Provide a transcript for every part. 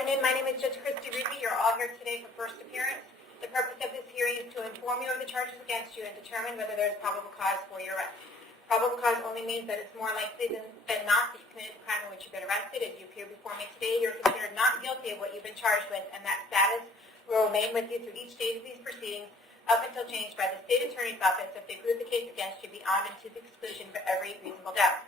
afternoon. My name is Judge Christy Ruppe. You're all here today for first appearance. The purpose of this hearing is to inform you of the charges against you and determine whether there is probable cause for your arrest. Probable cause only means that it's more likely than not that you committed the crime in which you've been arrested. As you appear before me today, you're considered not guilty of what you've been charged with, and that status will remain with you through each stage of these proceedings up until changed by the state attorney's office if they prove the case against you beyond and to the exclusion of every reasonable doubt.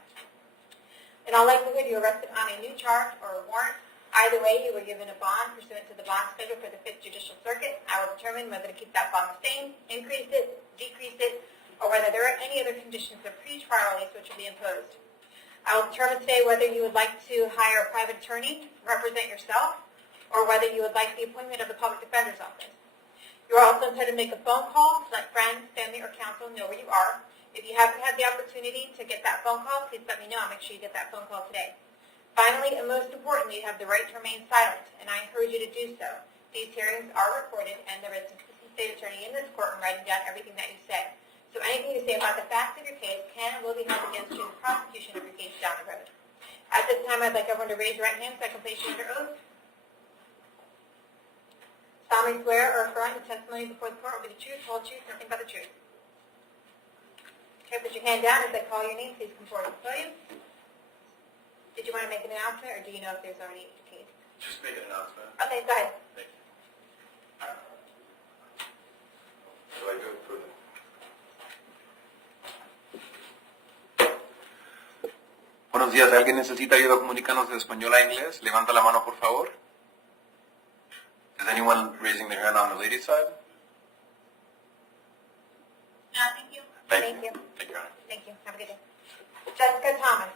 In all likelihood, you were arrested on a new charge or a warrant. Either way, you were given a bond pursuant to the bond schedule for the 5th Judicial Circuit. I will determine whether to keep that bond the same, increase it, decrease it, or whether there are any other conditions of pre-trial release which will be imposed. I will determine today whether you would like to hire a private attorney to represent yourself, or whether you would like the appointment of the public defender's office. You are also entitled to make a phone call to let friends, family, or counsel know where you are. If you haven't had the opportunity to get that phone call, please let me know. I'll make sure you get that phone call today. Finally, and most importantly, you have the right to remain silent, and I encourage you to do so. These hearings are recorded, and there is an assistant state attorney in this courtroom writing down everything that you say. So anything you say about the facts of your case can and will be held against you in the prosecution of your case down the road. At this time, I'd like everyone to raise your right hand so I can place you under oath. Solemnly swear or affirm the testimony before the court will be the truth, whole truth, nothing but the truth. Okay, put your hand down as I call your name. Please come forward and podium. Did you want to make an announcement, or do you know if there's already a case? Just make an announcement. Okay, go ahead. Thank you. So I go for the... Buenos días. ¿Alguien necesita ayuda comunicarnos de español a inglés? Levanta la mano, por favor. Is anyone raising their hand on the ladies' side? No, thank you. Thank you. Thank you, Honor. Thank you. Have a good day. Jessica Thomas.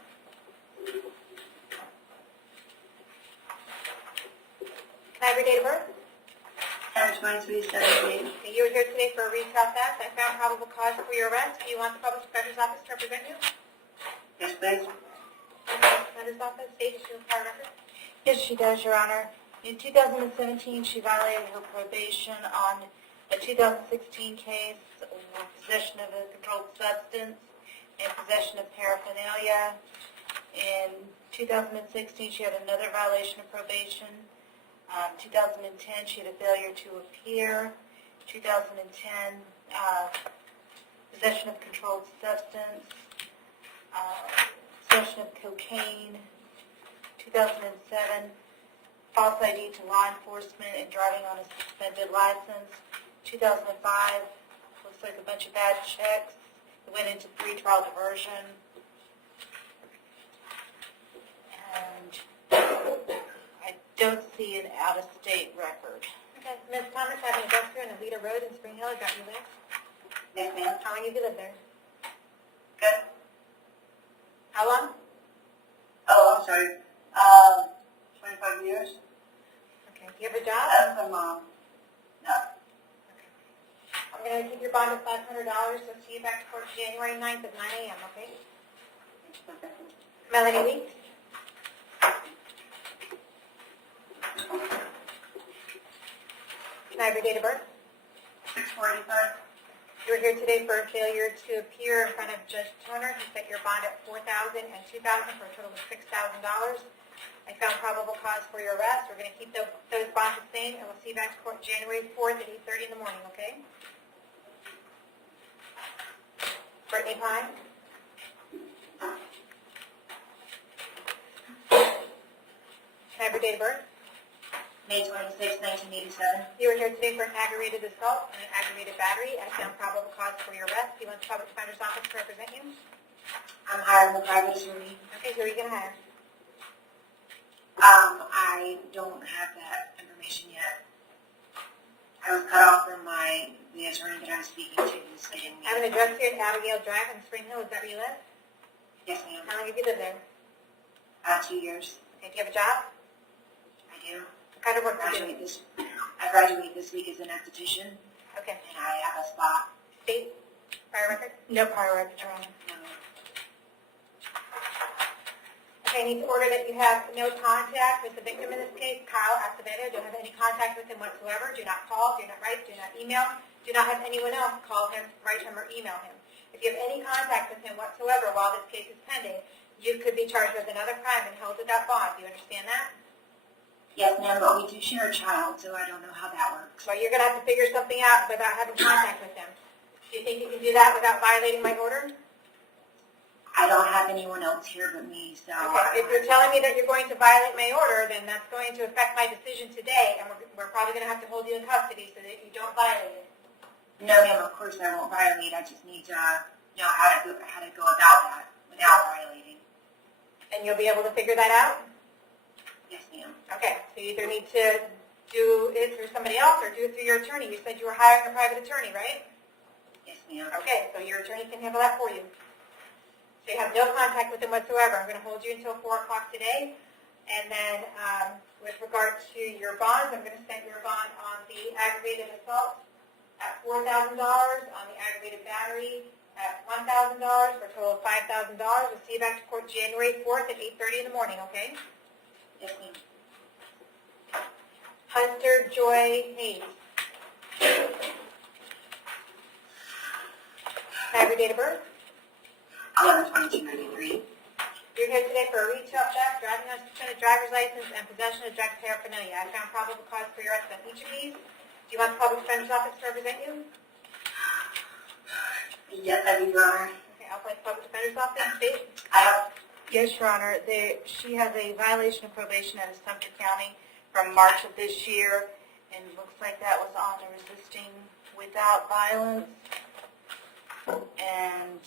Can I have your date of birth? March 23, 17. Okay, you were here today for a retrial theft. I found probable cause for your arrest. Do you want the public defender's office to represent you? Yes, please. The public defender's office states you require record. Yes, she does, Your Honor. In 2017, she violated her probation on a 2016 case of possession of a controlled substance and possession of paraphernalia. In 2016, she had another violation of probation. 2010, she had a failure to appear. 2010, possession of controlled substance, possession of cocaine. 2007, false ID to law enforcement and driving on a suspended license. 2005, looks like a bunch of bad checks. It went into pretrial diversion. And I don't see an out-of-state record. Okay. Ms. Thomas, I have an address here on Alita Road in Spring Hill. Is that you live? Yes, ma'am. How long have you lived there? Good. How long? Oh, I'm sorry. 25 years. Okay. Do you have a job? That's my mom. No. Okay. I'm going to keep your bond at $500. So see you back to court January 9th at 9 a.m., okay? Melanie Weeks? Can I have your date of birth? 645. You were here today for a failure to appear in front of Judge Toner. He set your bond at $4,000 and $2,000 for a total of $6,000. I found probable cause for your arrest. We're going to keep those bonds the same, and we'll see you back to court January 4th at 8:30 in the morning, okay? Brittany Pine? Can I have your date of birth? May 26, 1987. You were here today for an aggravated assault and an aggravated battery. I found probable cause for your arrest. Do you want the public defender's office to represent you? I'm hiring a private attorney. Okay, who are you going to hire? I don't have that information yet. I was cut off from the attorney that I was speaking to. So I I have an address here at Abigail Drive in Spring Hill. Is that where you live? Yes, ma'am. How long have you lived there? 2 years. Okay, do you have a job? I do. What kind of work do you do? I graduate this week as an esthetician, Okay. and I have a spa. State? Prior record? No prior record, Your Honor. No. Okay, I need to order that you have no contact with the victim in this case, Kyle Acevedo. Don't have any contact with him whatsoever. Do not call, do not write, do not email. Do not have anyone else call him, write him, or email him. If you have any contact with him whatsoever while this case is pending, you could be charged with another crime and held without bond. Do you understand that? Yes, ma'am, but we do share a child, so I don't know how that works. So you're going to have to figure something out without having contact with them. Do you think you can do that without violating my order? I don't have anyone else here but me, so... Okay, if you're telling me that you're going to violate my order, then that's going to affect my decision today, and we're probably going to have to hold you in custody so that you don't violate it. No, ma'am, of course I won't violate. I just need to know how to go about that without violating. And you'll be able to figure that out? Yes, ma'am. Okay, so you either need to do it through somebody else or do it through your attorney. You said you were hiring a private attorney, right? Yes, ma'am. Okay, so your attorney can handle that for you. So you have no contact with them whatsoever. I'm going to hold you until 4 o'clock today. And then with regard to your bonds, I'm going to set your bond on the aggravated assault at $4,000, on the aggravated battery at $1,000, for a total of $5,000. We'll see you back to court January 4th at 8:30 in the morning, okay? Yes, ma'am. Hunter Joy Hayes. Have your date of birth? 11/22/93. You're here today for a retail theft, driving on suspended driver's license, and possession of drug paraphernalia. I found probable cause for your arrest on each of these. Do you want the public defender's office to represent you? Yes, I do, Your Honor. Okay, I'll place public defender's office. State. I have... Yes, Your Honor. She has a violation of probation out of Sumter County from March of this year, and it looks like that was on the resisting without violence and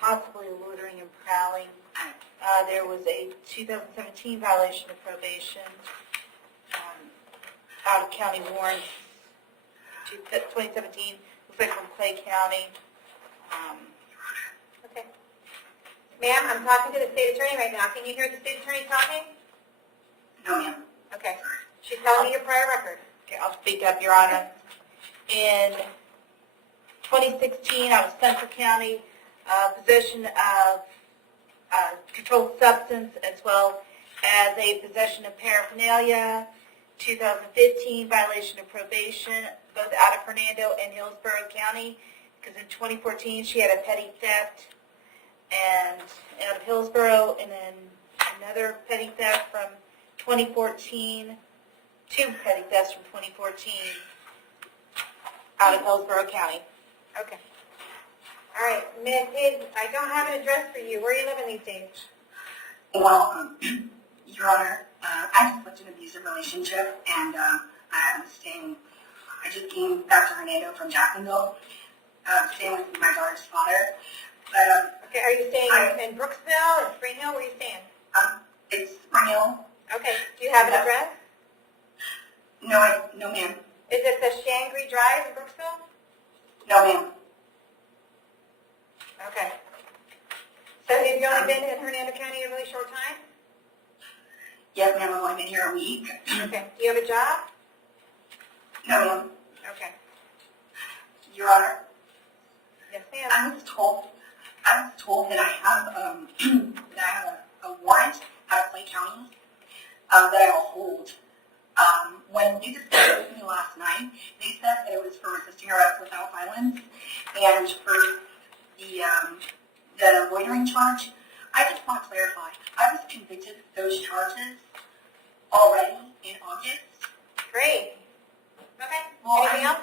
possibly loitering and prowling. There was a 2017 violation of probation out of county warrants. 2017 looks like from Clay County. Okay. Ma'am, I'm talking to the state attorney right now. Can you hear the state attorney talking? No, ma'am. Okay. She's telling me your prior record. Okay, I'll speak up, Your Honor. In 2016, out of Central County, possession of controlled substance as well as a possession of paraphernalia. 2015, violation of probation, both out of Hernando and Hillsborough County, because in 2014 she had a petty theft and out of Hillsborough, and then another petty theft from 2014, two petty thefts from 2014 out of Hillsborough County. Okay. All right. Ms. Hayes, I don't have an address for you. Where are you living these days? Well, Your Honor, I just left an abusive relationship, and I just came back to Hernando from Jacksonville, staying with my daughter's father. But Okay. Are you staying in Brooksville, in Spring Hill? Where are you staying? it's Spring Hill. Okay. Do you have an address? No, no, ma'am. Is it the Shangri Drive in Brooksville? No, ma'am. Okay. So have you only been in Hernando County a really short time? Yes, ma'am. I've only been here a week. Okay. Do you have a job? No, ma'am. Okay. Your Honor, Yes, ma'am. I was told that I have a warrant out of Clay County that I will hold. When they discussed it with me last night, they said that it was for resisting arrest without violence, and for the loitering charge. I just want to clarify. I was convicted of those charges already in August. Great. Okay. Well, Anything else?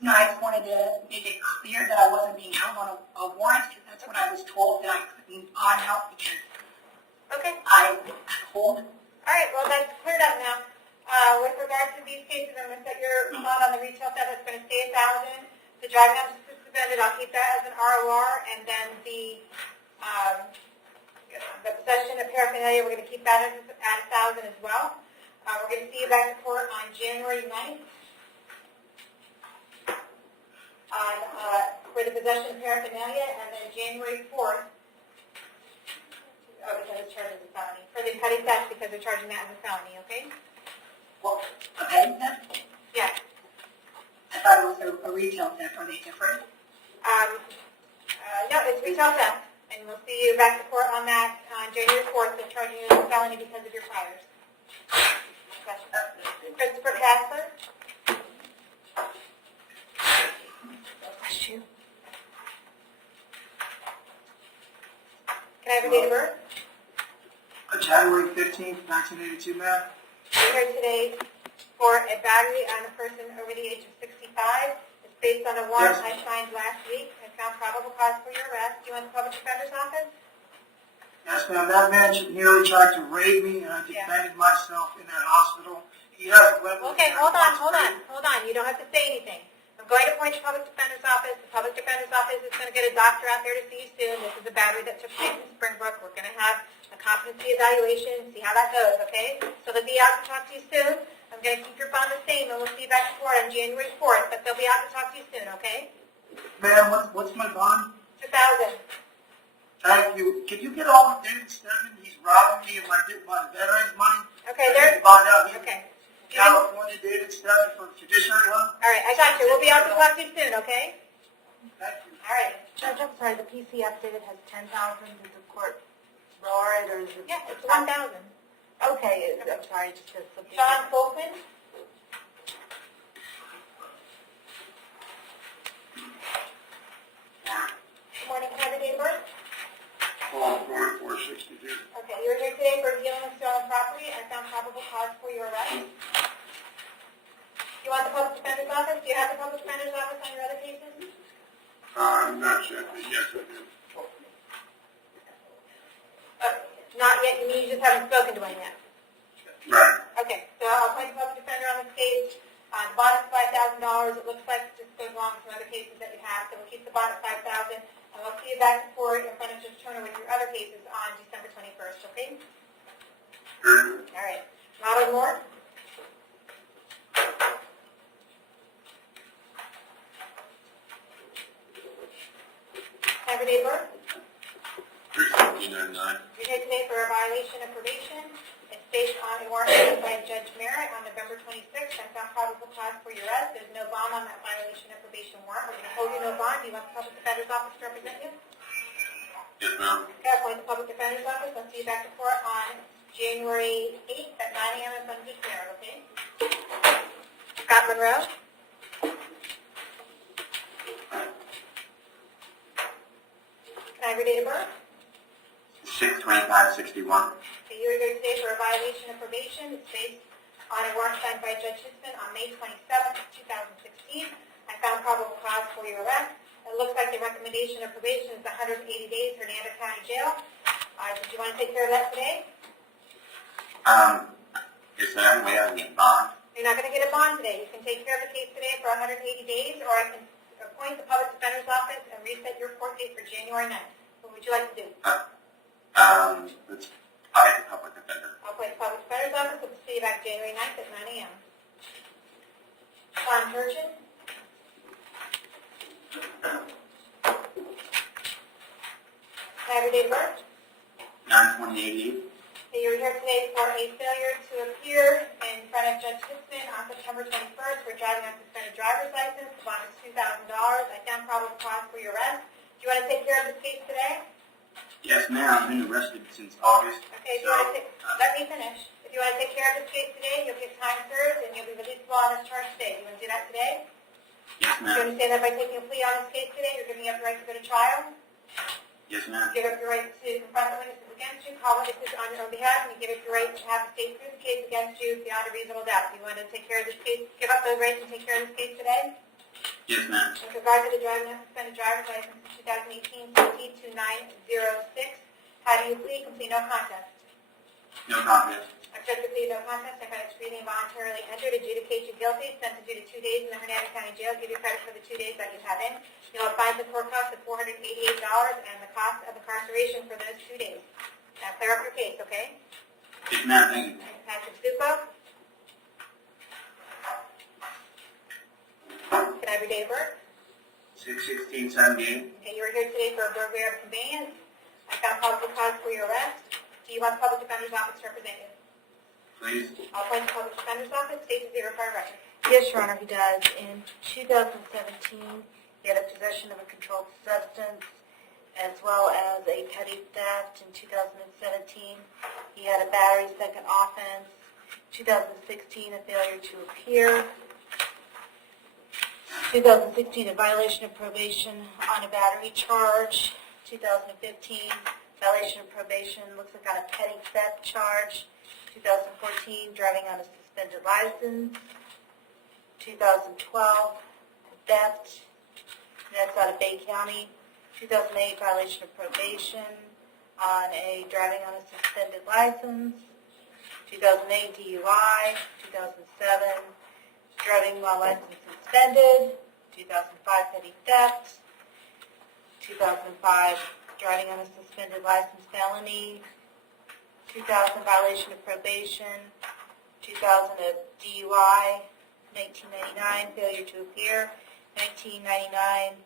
No, I just wanted to make it clear that I wasn't being held on a warrant, because that's what I was told that I couldn't on out because Okay. I hold. All right. Well, that's cleared up now. With regard to these cases, I'm going to set your bond on the retail theft. It's going to stay $1,000. The driving on suspended, I'll keep that as an ROR, and then the possession of paraphernalia, we're going to keep that at 1,000 as well. We're going to see you back in court on January 9th for the possession of paraphernalia, and then January 4th, because it's charged as a felony, for the petty theft because they're charging that as a felony, okay? Well, a petty theft? Yeah. I thought it was a retail theft. Are they different? No, it's retail theft, and we'll see you back in court on that on January 4th. They're charging you as a felony because of your priors. Christopher Kassler? Bless you. Can I have your date of birth? January 15th, 1982, ma'am. We're here today for a battery on a person over the age of 65. It's based on a warrant I signed last week. I found probable cause for your arrest. Do you want the public defender's office? Yes, ma'am. That man nearly tried to rape me, and I defended myself in that hospital. He has a weapon. Okay, hold on. You don't have to say anything. I'm going to appoint the public defender's office. The public defender's office is going to get a doctor out there to see you soon. This is a battery that took place in Springbrook. We're going to have a competency evaluation, see how that goes, okay? So they'll be out to talk to you soon. I'm going to keep your bond the same, and we'll see you back in court on January 4th, but they'll be out to talk to you soon, okay? Ma'am, what's my bond? $2,000. Thank you. Can you get all of David Stedman? He's robbing me of my veterans money. Okay, I there's... need to find out. Okay. California David Stedman for judiciary loan. All right, I got you. We'll be out to talk to you soon, okay? Thank you. All right. Judge, I'm sorry, the PC updated has 10,000. Did the court lower it, or is it? Yeah, it's 1,000. Okay, I'm sorry, just because something. John Fulton? Good morning, can I have your date of birth? 462. Okay, you're here today for dealing with stolen property and found probable cause for your arrest. You want the public defender's office? Do you have the public defender's office on your other cases? Not yet, but yes, I do. Not yet, you mean you just haven't spoken to him yet? Right. Okay, so I'll appoint the public defender on this case. The bond is $5,000. It looks like it just goes along with some other cases that you have, so we'll keep the bond at $5,000. And we'll see you back in court in front of Judge Turner with your other cases on December 21st, okay? All right. Ronald Moore? Have your date of birth? 31799. You're here today for a violation of probation. It's based on a warrant issued by Judge Merritt on November 26th and found probable cause for your arrest. There's no bond on that violation of probation warrant. We're going to hold you no bond. Do you want the public defender's office to represent you? Yes, ma'am. Okay, I'll appoint the public defender's office. I'll see you back in court on January 8th at 9 a.m. in front of Judge Merritt, okay? Scott Monroe? Can I have your date of birth? 62561. Okay, you're here today for a violation of probation. It's based on a warrant signed by Judge Hitzman on May 27th, 2016. I found probable cause for your arrest. It looks like the recommendation of probation is 180 days for Hernando County Jail. Did you want to take care of that today? Is there any way I can get bond? You're not going to get a bond today. You can take care of the case today for 180 days, or I can appoint the public defender's office and reset your court date for January 9th. What would you like to do? Let's hire the public defender. I'll appoint the public defender's office. We'll see you back January 9th at 9 a.m. Sean Turchin? Can I have your date of birth? 92888. Okay, you're here today for a failure to appear in front of Judge Hitzman on September 21st for driving on suspended driver's license. The bond is $2,000. I found probable cause for your arrest. Do you want to take care of this case today? Yes, ma'am. I've been arrested since August. Okay, let me finish. If you want to take care of this case today, you'll get time served and you'll be releasable on this charge today. Do you want to do that today? Yes, Do you ma'am. understand that by taking a plea on this case today, you're giving up the right to go to trial? Yes, ma'am. You give up your right to confront the witnesses against you, call witnesses on your own behalf, and you give up your right to have the state prove the case against you beyond a reasonable doubt. Do you want to take care of this case, give up those rights and take care of this case today? Yes, ma'am. With regard to the driving on suspended driver's license 2018 CT 2906, how do you plead? Complete no contest. No contest. Accept the plea no contest. I find it freely and voluntarily entered, adjudicate you guilty, sentence you to 2 days in the Hernando County Jail, give you credit for the 2 days that you have in. You'll have fines and court costs of $488 and the cost of incarceration for those 2 days. Now clear up your case, okay? Yes, ma'am. Thank you. Patrick Zupo. Can I have your date of birth? 61678. Okay, you were here today for a burglary of conveyance. I found probable cause for your arrest. Do you want the public defender's office to represent you? Please. I'll appoint the public defender's office. States the required record. Yes, Your Honor, he does. In 2017, he had a possession of a controlled substance as well as a petty theft. In 2017, he had a battery second offense. 2016, a failure to appear. 2016, a violation of probation on a battery charge. 2015, violation of probation, looks like on a petty theft charge. 2014, driving on a suspended license. 2012, theft, that's out of Bay County. 2008, violation of probation on a driving on a suspended license. 2008, DUI. 2007, driving while license suspended. 2005, petty theft. 2005, driving on a suspended license felony. 2000, violation of probation. 2000, a DUI. 1999, failure to appear. 1999,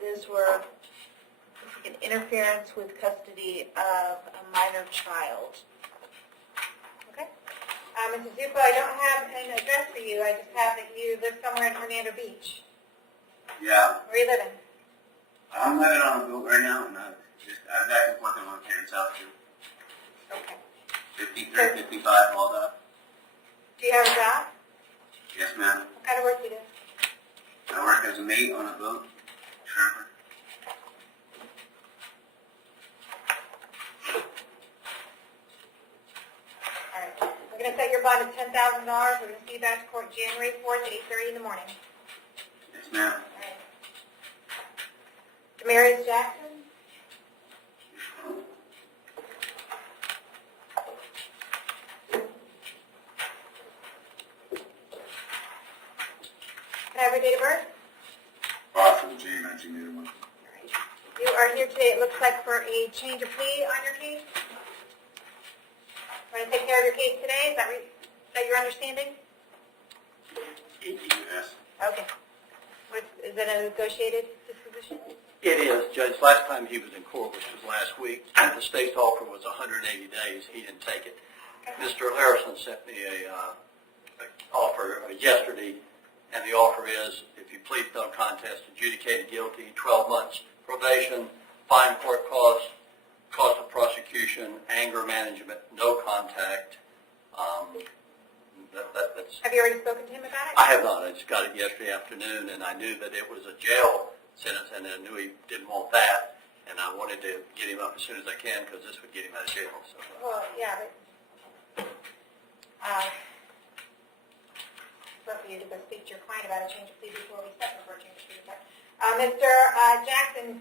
these were an interference with custody of a minor child. Okay. Mrs. Zupa, I don't have an address for you. I just have that you live somewhere in Hernando Beach. Yeah, Where are you living? I'm living on a boat right now, and I'm back and forth in my parents' house too. Okay. 53, 55, all that. Do you have a job? Yes, ma'am. What kind of work do you do? I work as a mate on a boat, trapper. All right. We're going to set your bond at $10,000. We're going to see you back to court January 4th at 8:30 in the morning. Yes, ma'am. All right. Demarius Jackson? Can I have your date of birth? Boston, G, 1981. You are here today, it looks like, for a change of plea on your case. Want to take care of your case today? Is that your understanding? Yes. Okay. Is it a negotiated disposition? It is, Judge. Last time he was in court, which was last week, the state's offer was 180 days. He didn't take it. Mr. Harrison sent me a offer yesterday, and the offer is, if you plead no contest, adjudicated guilty, 12 months probation, fine court costs, cost of prosecution, anger management, no contact. That's. Have you already spoken to him about it? I have not. I just got it yesterday afternoon, and I knew that it was a jail sentence, and I knew he didn't want that, and I wanted to get him up as soon as I can because this would get him out of jail. So. Well, yeah, but it's up for you to go speak to your client about a change of plea before we set for a change of plea. Mr. Jackson,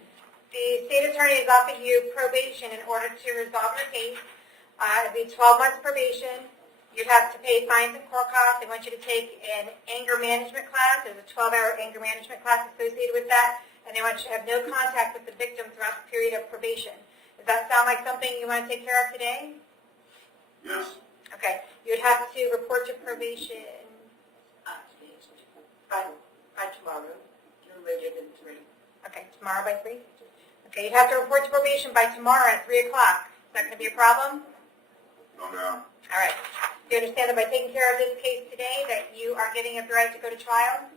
the state attorney has offered you probation in order to resolve your case. It would be 12 months probation. You'd have to pay fines and court costs. They want you to take an anger management class. There's a 12-hour anger management class associated with that. And they want you to have no contact with the victim throughout the period of probation. Does that sound like something you want to take care of today? Yes. Okay. You'd have to report to probation By tomorrow, no later than 3. Okay, tomorrow by 3? Okay, you'd have to report to probation by tomorrow at 3 o'clock. Is that going to be a problem? No, ma'am. All right. Do you understand that by taking care of this case today that you are giving up the right to go to trial?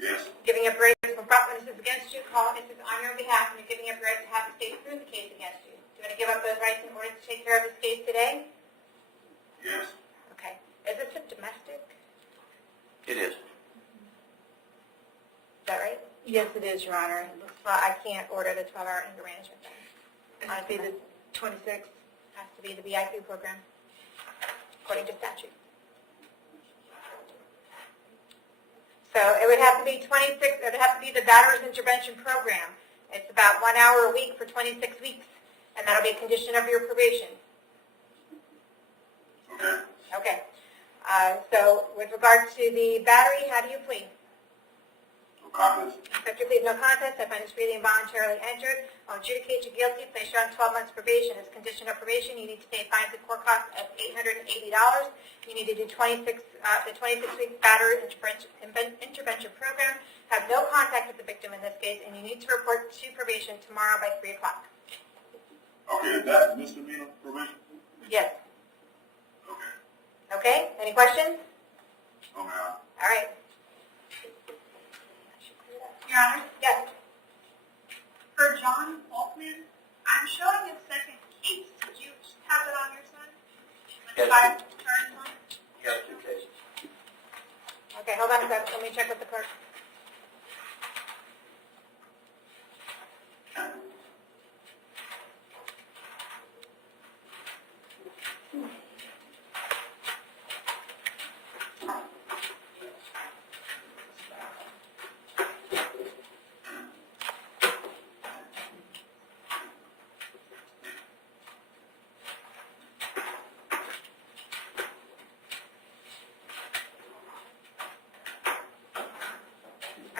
Yes. Giving up the right from prompt witnesses against you, call witnesses on your behalf, and you're giving up the right to have the state prove the case against you. Do you want to give up those rights in order to take care of this case today? Yes. Okay. Is this a domestic? It is. Is that right? Yes, it is, Your Honor. Well, I can't order the 12-hour anger management thing. It must be the 26th. Has to be the VIP program, according to statute. So it would have to be 26, it would have to be the batterer's intervention program. It's about 1 hour a week for 26 weeks, and that'll be a condition of your probation. Okay. Okay. So with regard to the battery, how do you plead? No contest. Accept your plea of no contest. I find this freely and voluntarily entered. I'll adjudicate you guilty, place you on 12 months probation. As condition of probation, you need to pay fines and court costs of $880. You need to do the 26-week battery intervention program. Have no contact with the victim in this case, and you need to report to probation tomorrow by 3 o'clock. Okay, is that misdemeanor probation? Yes. Okay. Okay? Any questions? No, ma'am. All right. Your Honor, Yes. for John Altman, I'm showing a second case. Did you have it on your side? Yes. 5 turns on? He has 2 cases. Okay, hold on a second. Let me check with the clerk.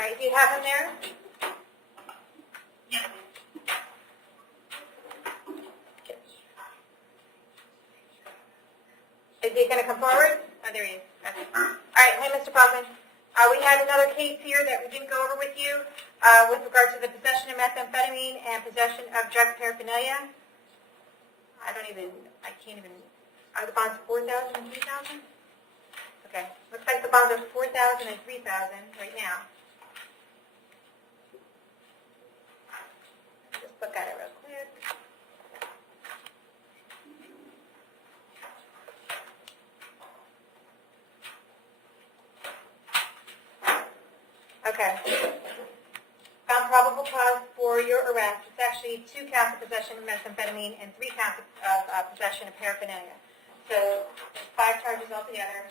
right, do you have him there? Yes. Is he going to come forward? Oh, there he is. Okay. All right, hey, Mr. Kaufman. We had another case here that we didn't go over with you with regard to the possession of methamphetamine and possession of drug paraphernalia. I can't even, are the bonds 4,000 and 3,000? Okay, looks like the bonds are 4,000 and 3,000 right now. Just look at it real quick. Okay. Found probable cause for your arrest. It's actually 2 counts of possession of methamphetamine and 3 counts of possession of paraphernalia. So 5 charges altogether.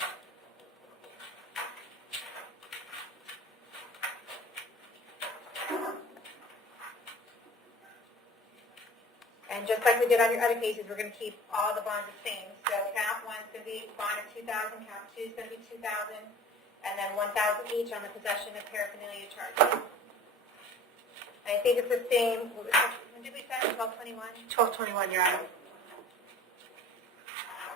And just like we did on your other cases, we're going to keep all the bonds the same. So count 1 is going to be bond of 2,000, count 2 is going to be 2,000, and then 1,000 each on the possession of paraphernalia charges. I think it's the same. When did we set it? 12/21? 12/21, Your Honor.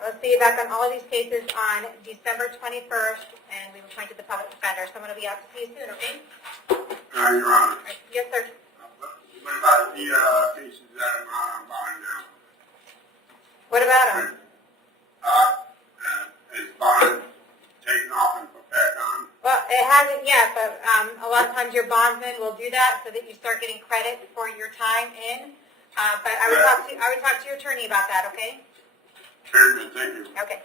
Let's see you back on all of these cases on December 21st, and we've appointed the public defender. Someone will be out to see you soon, okay? Your Honor. Yes, sir. What about the cases that are bond now? What about him? Is bond taken off and put back on? Well, it hasn't yet, but a lot of times your bondsman will do that so that you start getting credit for your time in. But I would talk to your attorney about that, okay? Very good, thank you. Okay.